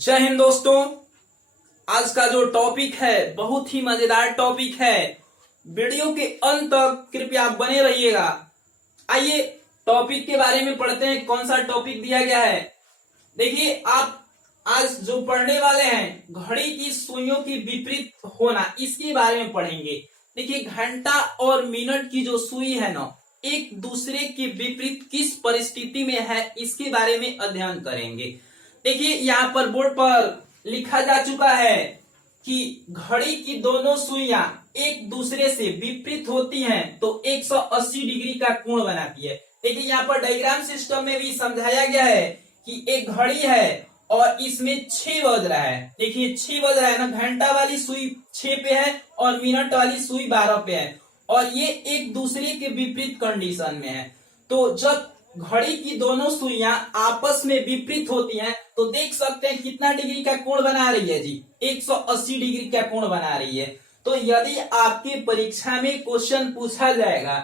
जय हिंद दोस्तों। आज का जो टॉपिक है बहुत ही मजेदार टॉपिक है। वीडियो के अंत तक कृपया आप बने रहिएगा। आइए टॉपिक के बारे में पढ़ते हैं। कौन सा टॉपिक दिया गया है? देखिए, आप आज जो पढ़ने वाले हैं घड़ी की सुइयों की विपरीत होना, इसके बारे में पढ़ेंगे। देखिए, घंटा और मिनट की जो सुई है ना, एक दूसरे के विपरीत किस परिस्थिति में है, इसके बारे में अध्ययन करेंगे। देखिए, यहाँ पर बोर्ड पर लिखा जा चुका है कि घड़ी की दोनों सुइयां एक दूसरे से विपरीत होती हैं तो 180 डिग्री का कोण बनाती है। देखिए, यहाँ पर डायग्राम सिस्टम में भी समझाया गया है कि एक घड़ी है और इसमें 6 बज रहा है। देखिए, 6 बज रहा है ना, घंटा वाली सुई 6 पे है और मिनट वाली सुई 12 पे है और ये एक दूसरे के विपरीत कंडीशन में है। तो जब घड़ी की दोनों सुइयां आपस में विपरीत होती हैं तो देख सकते हैं कितना डिग्री का कोण बना रही है जी, 180 डिग्री का कोण बना रही है। तो यदि आपके परीक्षा में क्वेश्चन पूछा जाएगा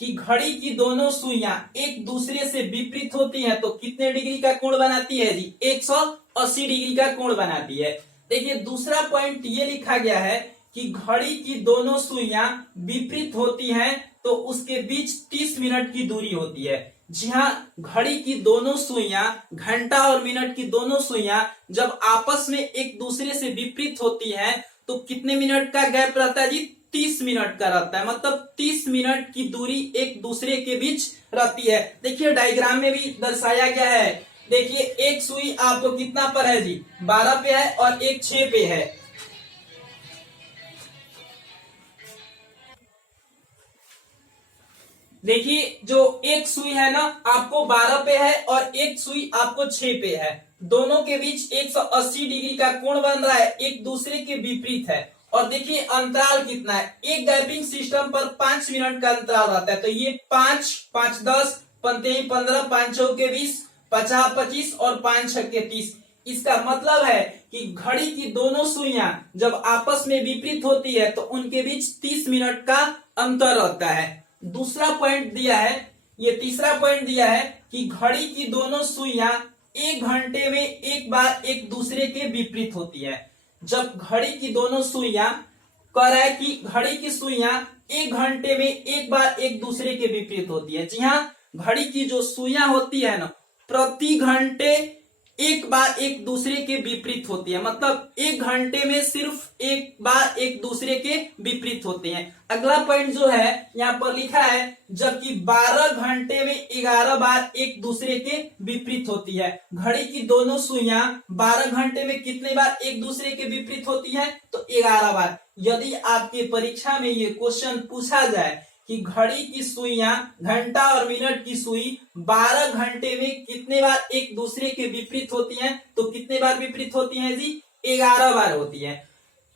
कि घड़ी की दोनों सुइयां एक दूसरे से विपरीत होती हैं तो कितने डिग्री का कोण बनाती है जी, 180 डिग्री का कोण बनाती है। देखिए, दूसरा पॉइंट ये लिखा गया है कि घड़ी की दोनों सुइयां विपरीत होती हैं तो उसके बीच 30 मिनट की दूरी होती है। जी हाँ, घड़ी की दोनों सुइयां, घंटा और मिनट की दोनों सुइयां जब आपस में एक दूसरे से विपरीत होती हैं तो कितने मिनट का गैप रहता है जी, 30 मिनट का रहता है। मतलब 30 मिनट की दूरी एक दूसरे के बीच रहती है। देखिए, डायग्राम में भी दर्शाया गया है। देखिए, एक सुई आपको कितना पर है जी, 12 पे है और एक 6 पे है। देखिए, जो एक सुई है ना आपको 12 पे है और एक सुई आपको 6 पे है। दोनों के बीच 180 डिग्री का कोण बन रहा है, एक दूसरे के विपरीत है। और देखिए, अंतराल कितना है, एक गैपिंग सिस्टम पर 5 मिनट का अंतराल रहता है। तो ये 5, 5, 10, 15, 5 के 20, 50, 25 और 5 के 30। इसका मतलब है कि घड़ी की दोनों सुइयां जब आपस में विपरीत होती है तो उनके बीच 30 मिनट का अंतर रहता है। दूसरा पॉइंट दिया है, ये तीसरा पॉइंट दिया है कि घड़ी की दोनों सुइयां 1 घंटे में एक बार एक दूसरे के विपरीत होती है। जब घड़ी की दोनों सुइयां, कह रहा है कि घड़ी की सुइयां 1 घंटे में एक बार एक दूसरे के विपरीत होती है। जी हाँ, घड़ी की जो सुइयां होती है ना, प्रति घंटे एक बार एक दूसरे के विपरीत होती है। मतलब 1 घंटे में सिर्फ एक बार एक दूसरे के विपरीत होते हैं। अगला पॉइंट जो है यहाँ पर लिखा है, जबकि 12 घंटे में 11 बार एक दूसरे के विपरीत होती है। घड़ी की दोनों सुइयां 12 घंटे में कितने बार एक दूसरे के विपरीत होती है, तो 11 बार। यदि आपके परीक्षा में ये क्वेश्चन पूछा जाए कि घड़ी की सुइयां, घंटा और मिनट की सुई 12 घंटे में कितने बार एक दूसरे के विपरीत होती हैं, तो कितने बार विपरीत होती हैं जी, 11 बार होती हैं।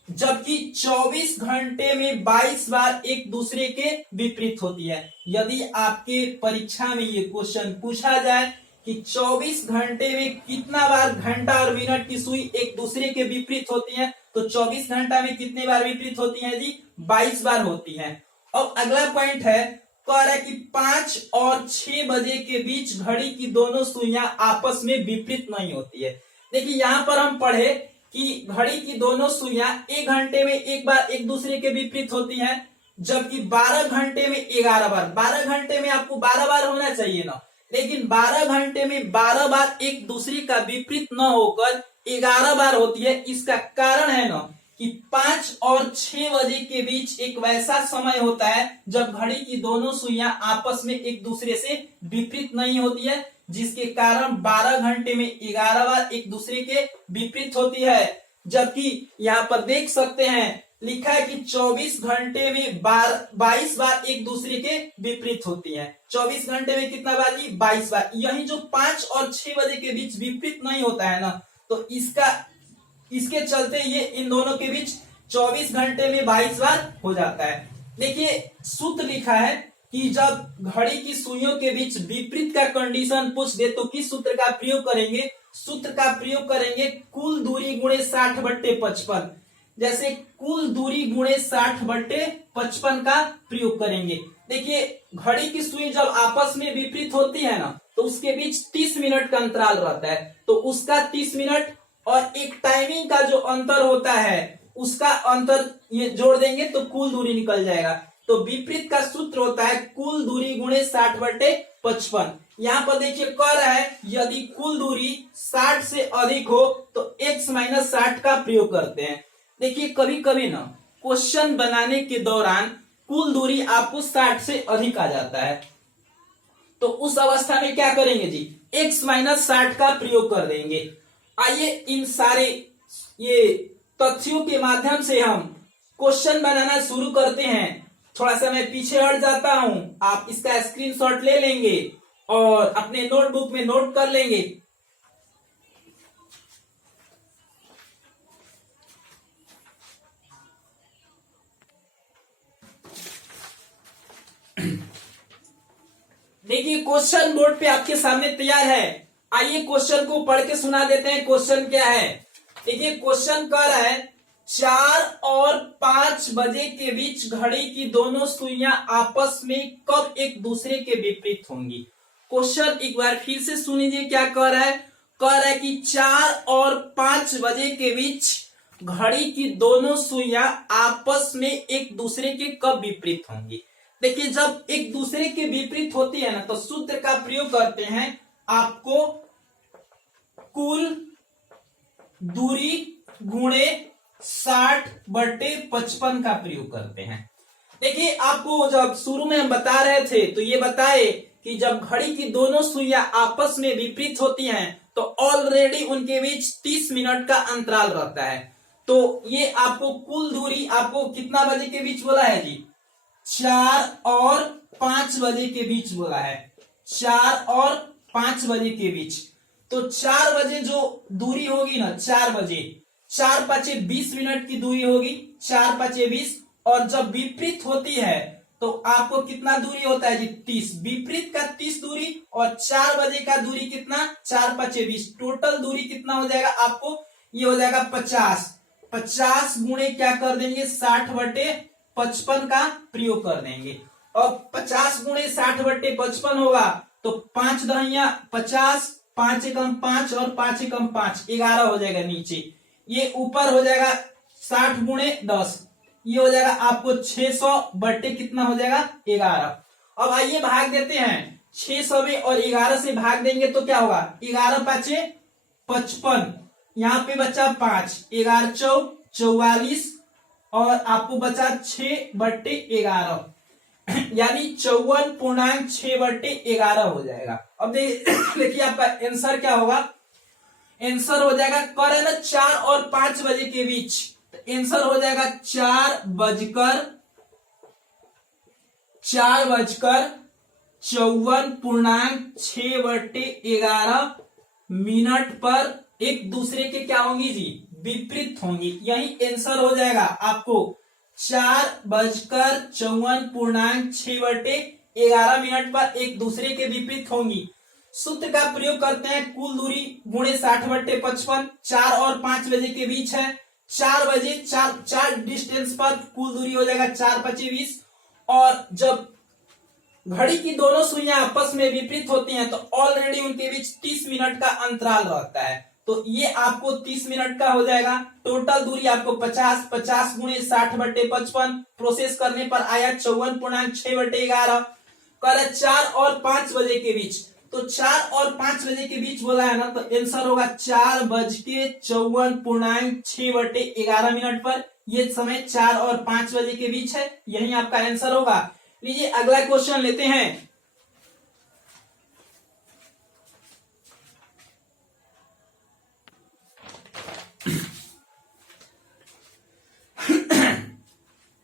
जबकि 24 घंटे में 22 बार एक दूसरे के विपरीत होती है। यदि आपके परीक्षा में ये क्वेश्चन पूछा जाए कि 24 घंटे में कितना बार घंटा और मिनट की सुई एक दूसरे के विपरीत होती है, तो 24 घंटा में कितने बार विपरीत होती है जी, 22 बार होती है। अब अगला पॉइंट है, कह रहा है कि 5 और 6 बजे के बीच घड़ी की दोनों सुइयां आपस में विपरीत नहीं होती है। देखिए, यहाँ पर हम पढ़े कि घड़ी की दोनों सुइयां 1 घंटे में एक बार एक दूसरे के विपरीत होती हैं, जबकि 12 घंटे में 11 बार। 12 घंटे में आपको 12 बार होना चाहिए ना, लेकिन 12 घंटे में 12 बार एक दूसरे का विपरीत न होकर 11 बार होती है। इसका कारण है ना कि 5 और 6 बजे के बीच एक वैसा समय होता है जब घड़ी की दोनों सुइयां आपस में एक दूसरे से विपरीत नहीं होती है, जिसके कारण 12 घंटे में 11 बार एक दूसरे के विपरीत होती है। जबकि यहाँ पर देख सकते हैं लिखा है कि 24 घंटे में 22 बार एक दूसरे के विपरीत होती है। 24 घंटे में कितना बार जी, 22 बार। यही जो 5 और 6 बजे के बीच विपरीत नहीं होता है ना, तो इसके चलते ये इन दोनों के बीच 24 घंटे में 22 बार हो जाता है। देखिए, सूत्र लिखा है कि जब घड़ी की सुइयों के बीच विपरीत का कंडीशन पूछ दे तो किस सूत्र का प्रयोग करेंगे? सूत्र का प्रयोग करेंगे कुल दूरी गुणे 60/55। जैसे कुल दूरी गुणे 60/55 का प्रयोग करेंगे। देखिए, घड़ी की सुई जब आपस में विपरीत होती है ना, तो उसके बीच 30 मिनट का अंतराल रहता है, तो उसका 30 मिनट और एक टाइमिंग का जो अंतर होता है उसका अंतर ये जोड़ देंगे तो कुल दूरी निकल जाएगा। तो विपरीत का सूत्र होता है कुल दूरी गुणे 60/55। यहाँ पर देखिए कह रहा है यदि कुल दूरी 60 से अधिक हो तो x माइनस 60 का प्रयोग करते हैं। देखिए कभी कभी ना क्वेश्चन बनाने के दौरान कुल दूरी आपको 60 से अधिक आ जाता है, तो उस अवस्था में क्या करेंगे जी, x माइनस 60 का प्रयोग कर देंगे। आइए इन सारे ये तथ्यों के माध्यम से हम क्वेश्चन बनाना शुरू करते हैं। थोड़ा सा मैं पीछे हट जाता हूं, आप इसका स्क्रीनशॉट ले लेंगे और अपने नोटबुक में नोट कर लेंगे। देखिए क्वेश्चन बोर्ड पे आपके सामने तैयार है। आइए क्वेश्चन को पढ़ के सुना देते हैं। क्वेश्चन क्या है, देखिए क्वेश्चन कह रहा है 4 और 5 बजे के बीच घड़ी की दोनों सुइयां आपस में कब एक दूसरे के विपरीत होंगी। क्वेश्चन एक बार फिर से सुनिए क्या कह रहा है। कह रहा है कि 4 और 5 बजे के बीच घड़ी की दोनों सुइयां आपस में एक दूसरे के कब विपरीत होंगी। देखिए जब एक दूसरे के विपरीत होती है ना तो सूत्र का प्रयोग करते हैं, आपको कुल दूरी गुणे 60/55 का प्रयोग करते हैं। देखिए आपको जब शुरू में हम बता रहे थे तो ये बताए कि जब घड़ी की दोनों सुइयां आपस में विपरीत होती हैं तो ऑलरेडी उनके बीच 30 मिनट का अंतराल रहता है। तो ये आपको कुल दूरी आपको कितना बजे के बीच बोला है जी, 4 और 5 बजे के बीच बोला है। 4 और 5 बजे के बीच, तो 4 बजे जो दूरी होगी ना, 4 बजे 4 5 20 मिनट की दूरी होगी, 4 5 20। और जब विपरीत होती है तो आपको कितना दूरी होता है जी, 30। विपरीत का 30 दूरी और 4 बजे का दूरी कितना, 4 5 20। टोटल दूरी कितना हो जाएगा आपको, ये हो जाएगा 50। 50 गुणे क्या कर देंगे, 60/55 का प्रयोग कर देंगे। और 50 गुणे 60/55 होगा तो 5 दहिया 50, 5 एकम 5 और 5 एकम 5, 11 हो जाएगा नीचे। ये ऊपर हो जाएगा 60 गुणे 10, ये हो जाएगा आपको 600 बट्टे कितना हो जाएगा, 11। अब आइए भाग देते हैं, 600 में और 11 से भाग देंगे तो क्या होगा, 11 5 55, यहाँ पे बचा 5, 11 4 44 और आपको बचा 6/11 यानी 54.6/11 हो जाएगा। अब देखिए आपका आंसर क्या होगा, आंसर हो जाएगा कर है ना 4 और 5 बजे के बीच, तो आंसर हो जाएगा 4:54.6/11 मिनट पर एक दूसरे के क्या होंगी जी, विपरीत होंगी। यही आंसर हो जाएगा आपको 4:54.6/11 मिनट पर एक दूसरे के विपरीत होंगी। सूत्र का प्रयोग करते हैं, कुल दूरी गुणे 60/55। 4 और 5 बजे के बीच है, 4 बजे 4 डिस्टेंस पर कुल दूरी हो जाएगा 4 5 20। और जब घड़ी की दोनों सुइयां आपस में विपरीत होती हैं तो ऑलरेडी उनके बीच 30 मिनट का अंतराल रहता है, तो ये आपको 30 मिनट का हो जाएगा। टोटल दूरी आपको 50 गुणे 60/55 प्रोसेस करने पर आया 54.6/11। कर 4 और 5 बजे के बीच, तो 4 और 5 बजे के बीच बोला है ना, तो आंसर होगा 4:54.6/11 मिनट पर। ये समय 4 और 5 बजे के बीच है, यही आपका आंसर होगा। लीजिए अगला क्वेश्चन लेते हैं।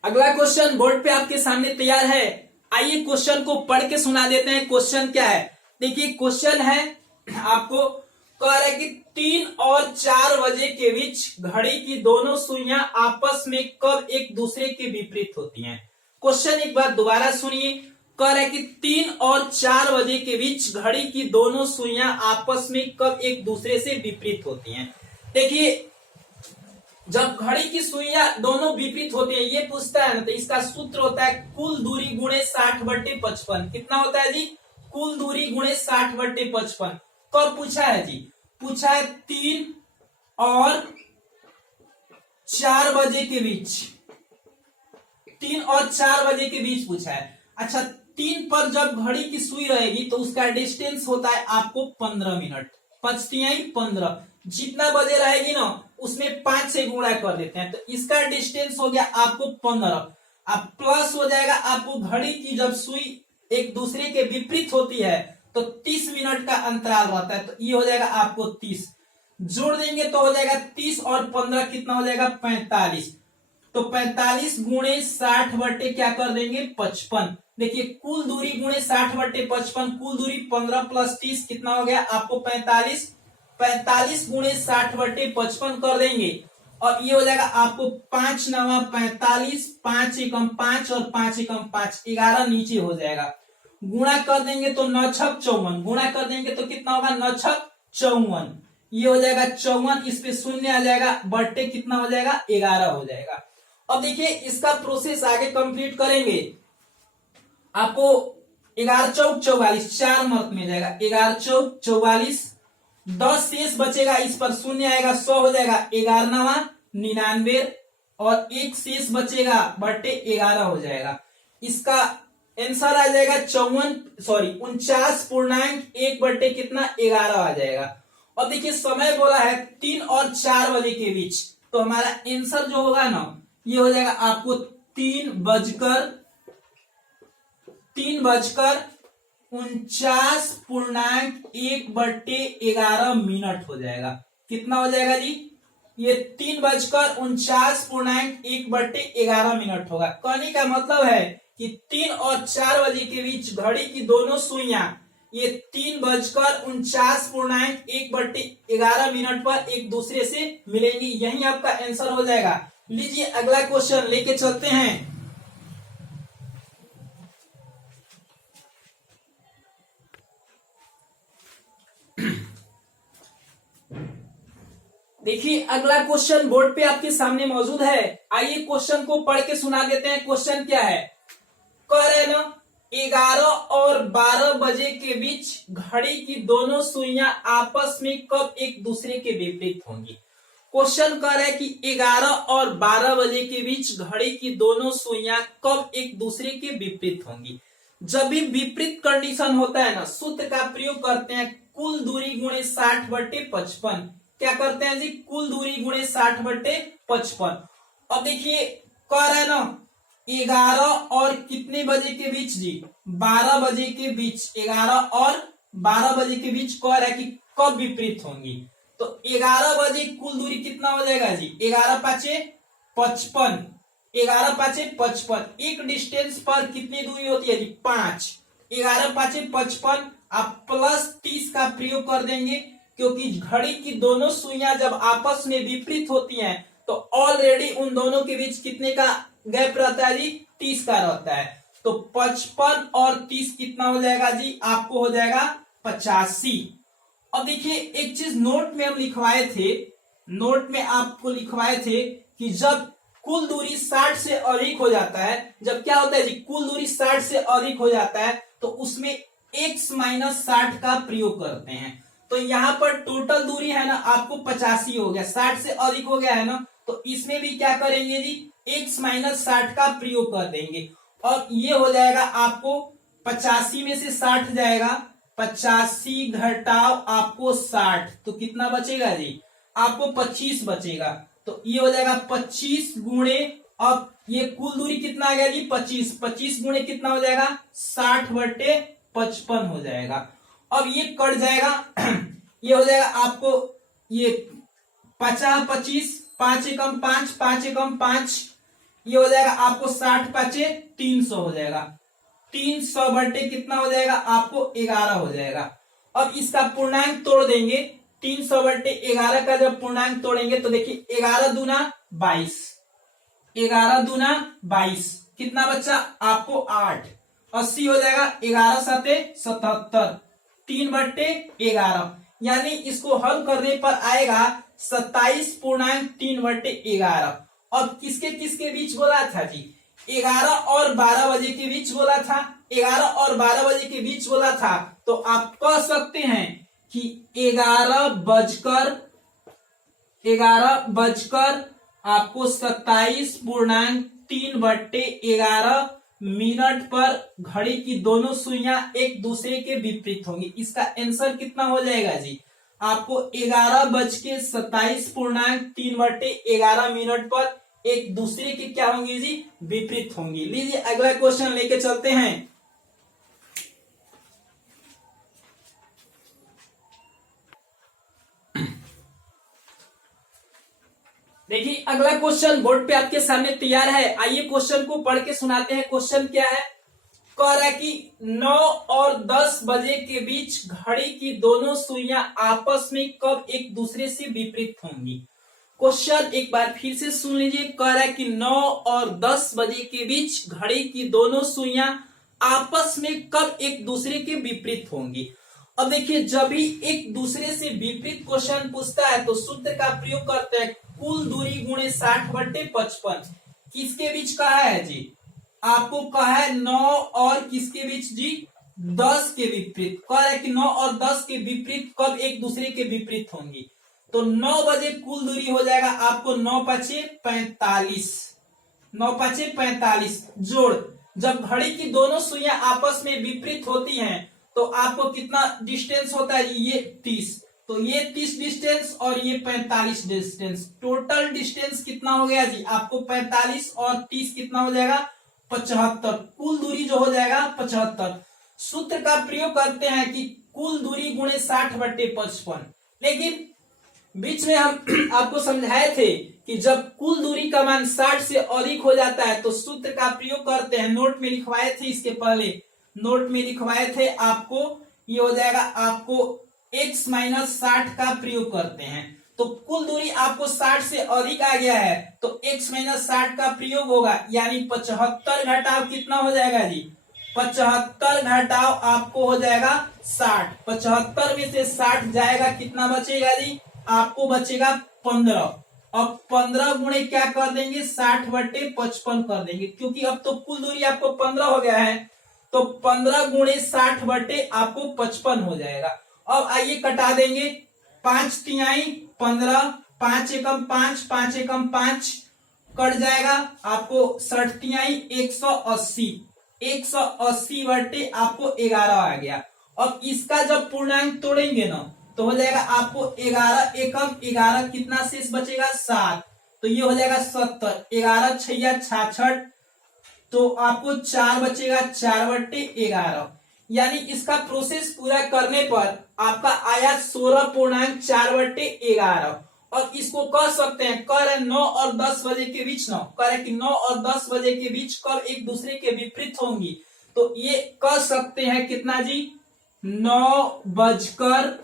अगला क्वेश्चन बोर्ड पे आपके सामने तैयार है। आइए क्वेश्चन को पढ़ के सुना देते हैं। क्वेश्चन क्या है, देखिए क्वेश्चन है आपको कह रहा है कि 3 और 4 बजे के बीच घड़ी की दोनों सुइयां आपस में कब एक दूसरे के विपरीत होती हैं। क्वेश्चन एक बार दोबारा सुनिए। कह रहा है कि 3 और 4 बजे के बीच घड़ी की दोनों सुइयां आपस में कब एक दूसरे से विपरीत होती हैं। देखिए जब घड़ी की सुइयां दोनों विपरीत होती है, ये पूछता है ना, तो इसका सूत्र होता है कुल दूरी गुणे 60/55। कितना होता है जी, कुल दूरी गुणे 60/55। कब पूछा है जी, पूछा है 3 और 4 बजे के बीच, 3 और 4 बजे के बीच पूछा है। अच्छा, 3 पर जब घड़ी की सुई रहेगी तो उसका डिस्टेंस होता है आपको 15 मिनट, 5×3=15। जितना बजे रहेगी ना उसमें 5 से गुणा कर देते हैं, तो इसका डिस्टेंस हो गया आपको 15। अब प्लस हो जाएगा आपको घड़ी की जब सुई एक दूसरे के विपरीत होती है तो 30 मिनट का अंतराल रहता है, तो ये हो जाएगा आपको 30। जोड़ देंगे तो हो जाएगा 30 और 15 कितना हो जाएगा 45। तो 45 गुणे 60 बटे क्या कर देंगे 55। देखिए कुल दूरी गुणे 60 बटे 55, कुल दूरी 15 + 30 कितना हो गया आपको 45। 45 गुणे 60 बटे 55 कर देंगे और ये हो जाएगा आपको 5 × 9 = 45, 5 × 5 और 5 × 5 11 नीचे हो जाएगा। गुणा कर देंगे तो 9 × 6 = 54, गुणा कर देंगे तो कितना होगा 9 × 6 = 54, ये हो जाएगा 54, इस पे शून्य आ जाएगा, बटे कितना हो जाएगा 11 हो जाएगा। अब देखिए इसका प्रोसेस आगे कंप्लीट करेंगे, आपको 11 × 4 = 44, 4 मार्क में जाएगा, 11 × 4 = 44, 10 शेष बचेगा, इस पर शून्य आएगा, 100 हो जाएगा, 11 × 9 = 99 और 1 शेष बचेगा बटे 11 हो जाएगा। इसका आंसर आ जाएगा 49.1 बटे कितना 11 आ जाएगा। और देखिए समय बोला है 3 और 4 बजे के बीच, तो हमारा आंसर जो होगा ना ये हो जाएगा आपको 3:49.1 बटे 11 मिनट हो जाएगा। कितना हो जाएगा जी, ये 3:49.1 बटे 11 मिनट होगा। कहने का मतलब है कि 3 और 4 बजे के बीच घड़ी की दोनों सुइयां ये 3:49.1 बटे 11 मिनट पर एक दूसरे से मिलेंगी, यही आपका आंसर हो जाएगा। लीजिए अगला क्वेश्चन लेके चलते हैं। देखिए अगला क्वेश्चन बोर्ड पे आपके सामने मौजूद है, आइए क्वेश्चन को पढ़ के सुना देते हैं। क्वेश्चन क्या है, कह रहे ना 11 और 12 बजे के बीच घड़ी की दोनों सुइयां आपस में कब एक दूसरे के विपरीत होंगी। क्वेश्चन कह रहा है कि 11 और 12 बजे के बीच घड़ी की दोनों सुइयां कब एक दूसरे के विपरीत होंगी। जब भी विपरीत कंडीशन होता है ना, सूत्र का प्रयोग करते हैं कुल दूरी गुणे 60 बटे 55। क्या करते हैं जी, कुल दूरी गुणे 60 बटे 55। अब देखिए कह रहा है ना 11 और कितने बजे के बीच जी, 12 बजे के बीच, 11 और 12 बजे के बीच कह रहा है कि कब विपरीत होंगी। तो 11 बजे कुल दूरी कितना हो जाएगा जी, 11 × 5 = 55, 11 × 5 = 55। एक डिस्टेंस पर कितनी दूरी होती है जी 5, 11 × 5 = 55। आप +30 का प्रयोग कर देंगे क्योंकि घड़ी की दोनों सुइयां जब आपस में विपरीत होती हैं तो ऑलरेडी उन दोनों के बीच कितने का गैप रहता है जी 30 का रहता है। तो 55 और 30 कितना हो जाएगा जी, आपको हो जाएगा 85। अब देखिए एक चीज नोट में हम लिखवाए थे, नोट में आपको लिखवाए थे कि जब कुल दूरी 60 से अधिक हो जाता है, जब क्या होता है जी कुल दूरी 60 से अधिक हो जाता है तो उसमें x - 60 का प्रयोग करते हैं। तो यहाँ पर टोटल दूरी है ना आपको 85 हो गया, 60 से अधिक हो गया है ना, तो इसमें भी क्या करेंगे जी x - 60 का प्रयोग कर देंगे और ये हो जाएगा आपको 85 में से 60 जाएगा, 85 घटाओ आपको 60 तो कितना बचेगा जी, आपको 25 बचेगा। तो ये हो जाएगा 25 गुणे, अब ये कुल दूरी कितना आ गया जी 25, 25 गुणे कितना हो जाएगा 60 बटे 55 हो जाएगा। अब ये कट जाएगा ये हो जाएगा आपको ये 50 25, 5 एकम 5, 5 एकम 5, ये हो जाएगा आपको 60 5 300 हो जाएगा, 300 बटे कितना हो जाएगा आपको 11 हो जाएगा। अब इसका पूर्णांक तोड़ देंगे, 300 बटे 11 का जब पूर्णांक तोड़ेंगे तो देखिए 11 दूना 22, 11 दूना 22 कितना बच्चा आपको 8, 80 हो जाएगा, 11 7 77, 3 बटे 11, यानी इसको हल करने पर आएगा 27.3 बटे 11। अब किसके किसके बीच बोला था जी, 11 और 12 बजे के बीच बोला था, 11 और 12 बजे के बीच बोला था, तो आप कह सकते हैं कि 11 बजकर 11:27.3/11 मिनट पर घड़ी की दोनों सुइयां एक दूसरे के विपरीत होंगी। इसका आंसर कितना हो जाएगा जी? आपको 11:27.3/11 मिनट पर एक दूसरे के क्या होंगी जी? विपरीत होंगी। लीजिए अगला क्वेश्चन लेके चलते हैं। देखिए अगला क्वेश्चन बोर्ड पे आपके सामने तैयार है। आइए क्वेश्चन को पढ़ के सुनाते हैं। क्वेश्चन क्या है? कह रहा है कि 9 और 10 बजे के बीच घड़ी की दोनों सुइयां आपस में कब एक दूसरे से विपरीत होंगी? क्वेश्चन एक बार फिर से सुन लीजिए। कह रहा है कि 9 और 10 बजे के बीच घड़ी की दोनों सुइयां आपस में कब एक दूसरे के विपरीत होंगी? अब देखिए जब भी एक दूसरे से विपरीत क्वेश्चन पूछता है तो सूत्र का प्रयोग करते हैं कुल दूरी गुणे 60/55। किसके बीच कहा है जी? आपको कहा है 9 और किसके बीच जी? 10 के विपरीत। कह रहा है कि 9 और 10 के विपरीत कब एक दूसरे के विपरीत होंगी? तो 9 बजे कुल दूरी हो जाएगा आपको 9×5=45। 9×5=45 जोड़ जब घड़ी की दोनों सुइयां आपस में विपरीत होती हैं तो आपको कितना डिस्टेंस होता है? ये 30। तो ये 30 डिस्टेंस और ये 45 डिस्टेंस, टोटल डिस्टेंस कितना हो गया जी? आपको 45 और 30 कितना हो जाएगा? 75। कुल दूरी जो हो जाएगा 75। सूत्र का प्रयोग करते हैं कि कुल दूरी गुणे 60/55। लेकिन बीच में हम आपको समझाए थे कि जब कुल दूरी का मान 60 से अधिक हो जाता है तो सूत्र का प्रयोग करते हैं। नोट में लिखवाए थे, इसके पहले नोट में लिखवाए थे आपको। ये हो जाएगा आपको x - 60 का प्रयोग करते हैं। तो कुल दूरी आपको 60 से अधिक आ गया है तो x - 60 का प्रयोग होगा, यानी 75 घटाव कितना हो जाएगा जी? 75 घटाव आपको हो जाएगा 60। 75 में से 60 जाएगा, कितना बचेगा जी? आपको बचेगा 15। अब 15 गुणे क्या कर देंगे? 60/55 कर देंगे, क्योंकि अब तो कुल दूरी आपको 15 हो गया है। तो 15 गुणे 60 आपको 55 हो जाएगा। अब आइए कटा देंगे। 5 तिहाई 15, 5 एकम 5, 5 एकम 5 कट जाएगा आपको 60 तिहाई 180। 180 आपको 11 आ गया। अब इसका जब पूर्णांक तोड़ेंगे ना तो हो जाएगा आपको 11 एकम 11, कितना शेष बचेगा? 7। तो ये हो जाएगा 70। 11 6 66, तो आपको 4 बचेगा 4/11। यानी इसका प्रोसेस पूरा करने पर आपका आया 16.4/11। और इसको कह सकते हैं, कह रहे 9 और 10 बजे के बीच ना, कह रहे कि 9 और 10 बजे के बीच कब एक दूसरे के विपरीत होंगी? तो ये कह सकते हैं कितना जी? 9 बजकर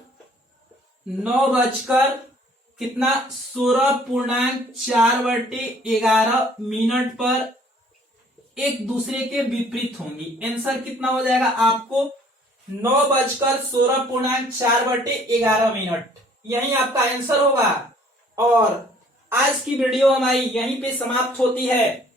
कितना? 16.4/11 मिनट पर एक दूसरे के विपरीत होंगी। आंसर कितना हो जाएगा आपको? 9:16.4/11 मिनट। यही आपका आंसर होगा। और आज की वीडियो हमारी यहीं पे समाप्त होती है।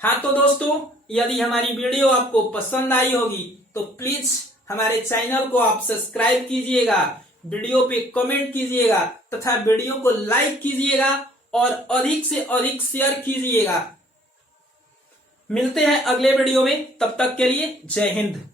हाँ तो दोस्तों, यदि हमारी वीडियो आपको पसंद आई होगी तो प्लीज हमारे चैनल को आप सब्सक्राइब कीजिएगा, वीडियो पे कमेंट कीजिएगा तथा वीडियो को लाइक कीजिएगा और अधिक से अधिक शेयर कीजिएगा। मिलते हैं अगले वीडियो में, तब तक के लिए जय हिंद।